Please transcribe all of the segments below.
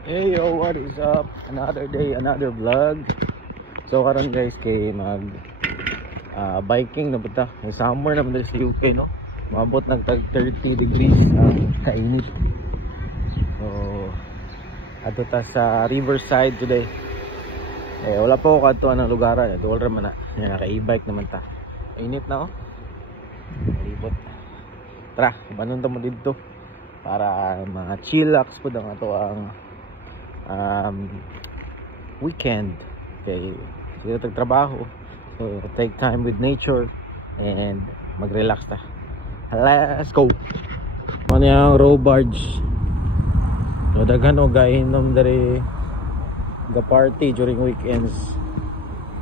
Hey yo, what is up? Another day, another vlog. So karon guys kay mag biking na bata. Summer naman dito sa UK, no? Maabot ng tag 30 degrees ang kainit. So ato ta sa Riverside today. Wala pa ako kadto anong lugaran. Duol ra man na. Naka-e-bike naman ta. Init na oh. Malibot. Tara, banon ta mo dito para mga chillax po ang ato ang weekend. Okay, so tagtrabaho, so take time with nature and mag-relax ta. Let's go. Ano yung row barge, so daghan o gainom dari ga party during weekends.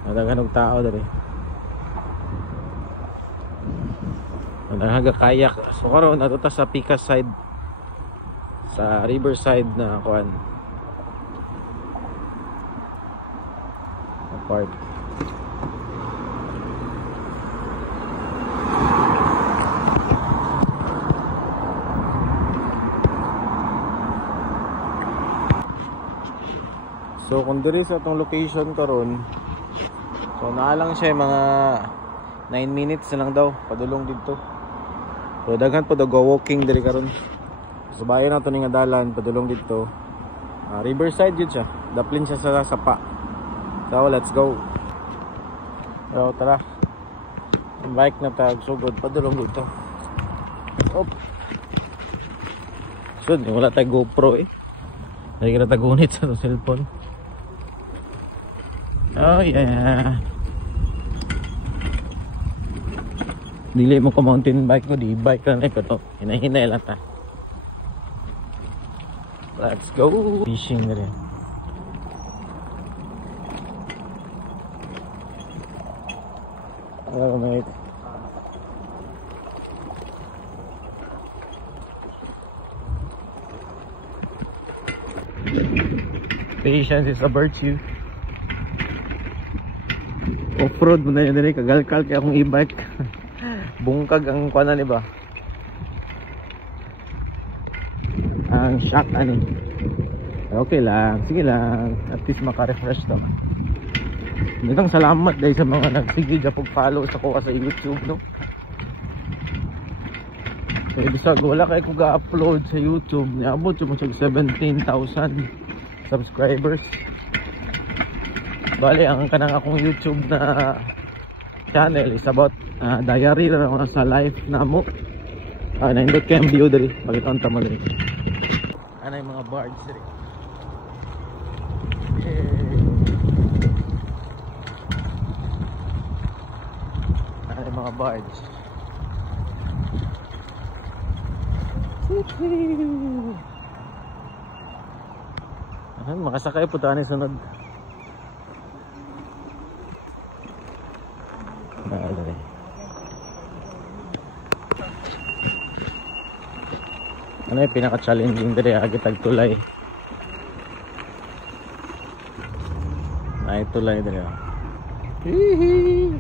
Daghan og tao dari, daghan ga kayak. So karon ato ta sa Pika side, sa Riverside na kuan part. So kung diri sa itong location karon, so naalang siya mga 9 minutes na lang daw padulong dito. So daghan po daw go walking diri karon. So bayan na ito ning dalan padulong dito. Riverside yun siya, daplin siya sa sapa. So let's go. So tara, bike na tag sugod padulong dito. Op. So wala tayong GoPro eh. Lagi na tagunit sa cellphone. Oh yeah. Dili mo ko mountain bike ko, di bike lang ko to. Hinahinay lang ta. Let's go. Fishing na rin. Hello mate. Patience is a virtue. Off-road mo na yun din, kagalkal kaya akong e-bike. Bungkag ang kuwanan iba. Ang shock ani. Okay lang, sige lang. At least maka-refresh to. Nitang salamat dahil sa mga nagsige dyan pag-follow sa ko sa YouTube, no? So bisag wala kayo kung ga-upload sa YouTube, niabot yung 17,000 subscribers. Bali ang kanang akong YouTube na channel is about diary na lang sa life na mo. Naindot kayo ang view dali, magitonta mo dali. Ano yung mga birds dali. Ano yung mga birds. Makasakay po tayo sunod. Ano yung pinaka-challenging dali agi tagtulay. Ay tulay dali. Hihi.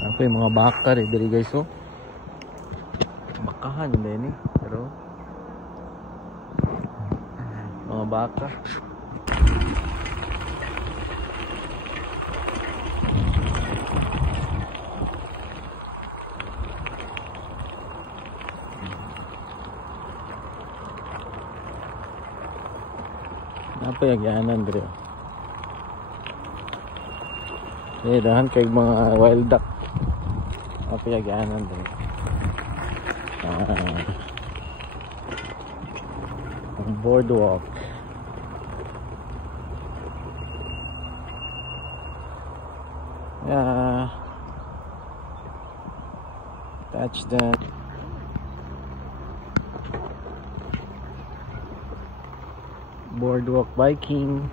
Ako yung mga baka rin dali guys, oh. Bakahan din eh, pero mga baka. Napayagyanan dito. Dahan kay mga wild duck. Napayagyanan dito. Boardwalk. Yeah. Touch that. Boardwalk biking.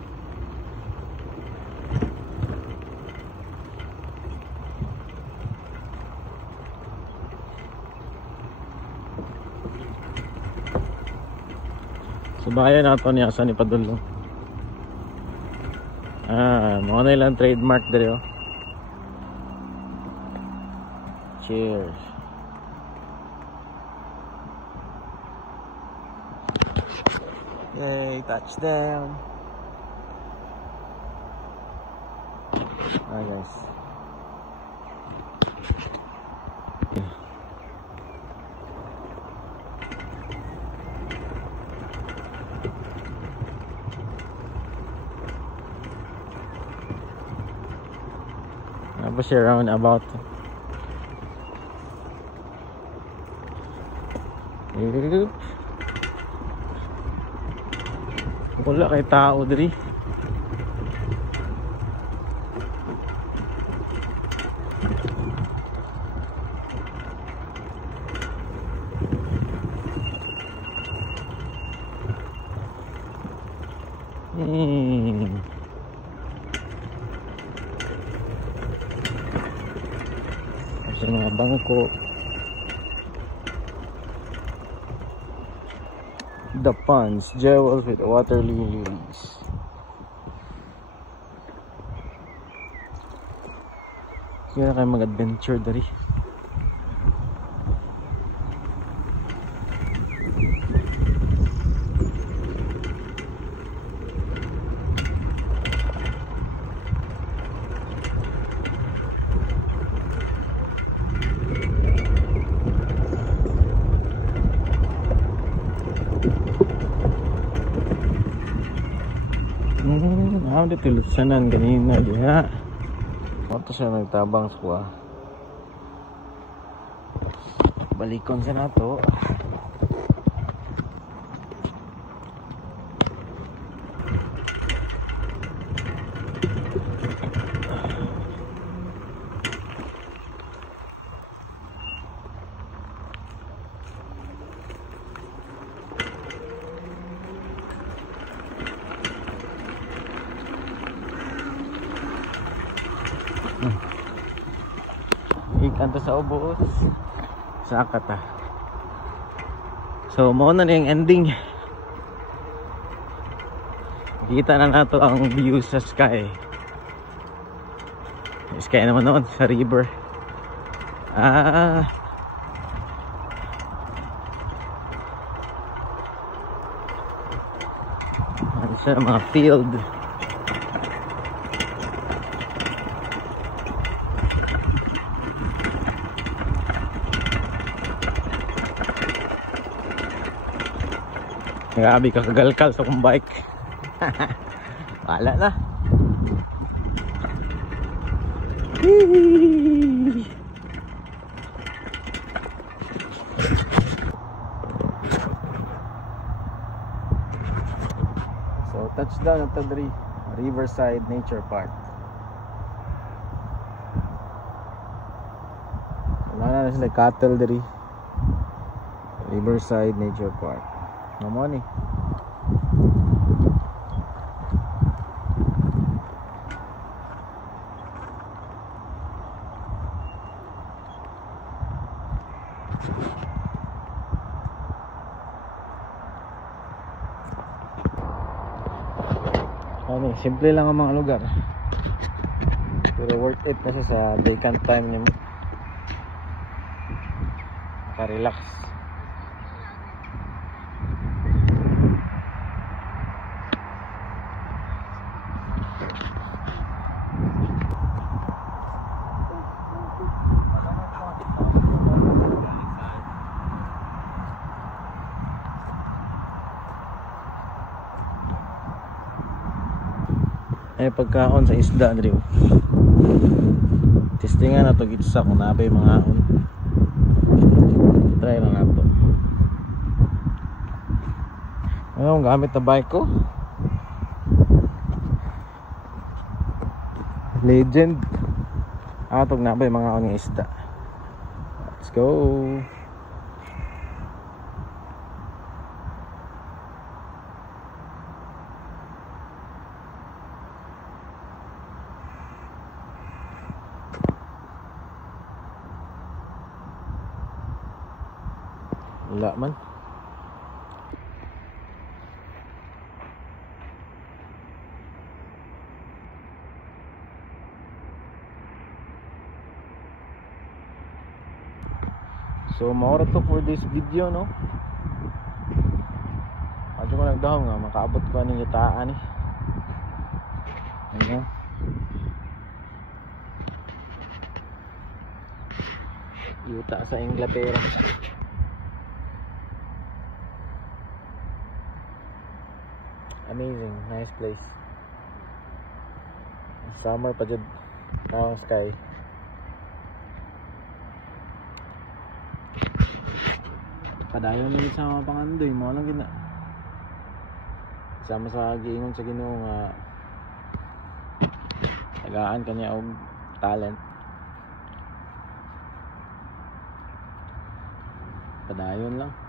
Subayan nato niya sa ni Padulong. Mga na ilang trademark dali oh. Cheers. Yay, touchdown. Alright guys. Tapos siya round about. Wala kay tao diri. Sa mga bangko. The ponds, jewels with water lilies. Kaya na kayo mag-adventure dari. Ako di tulutsanan ganina diha. Ito siya nagtabang sa kuha. Balikon siya na to. Ikan to sa ubos sa akata. So mo na yung ending. Kita na nato ang view sa sky. Sky naman noon sa river. Ano siya, mga field. Grabe ka kagalkal sa kong bike. Wala na. So touchdown at Tadri, Riverside Nature Park. Wala na sila cattle diri. Riverside Nature Park. No money. Ano, simple lang ang mga lugar. Pero worth it kasi sa vacant time niyo. Ka-relax. Ay pagkaon sa isda diri. Testingan na to gitsa kung nabay mga on. Try lang nato. Ano gamit na bike ko? Legend. Atog nabay mga on ng isda. Let's go. Wala man. So maura to for this video, no. Adyo ko nagdaw nga makaabot ko aning yutaan ni. Ano? Yuta sa Inglaterra. Amazing, nice place. Summer pa jud ang sky. Padayon mo sa mga pangandoy mo lang gina. Sama sa giingon sa Ginoo nga tagaan kanya og talent. Padayon lang.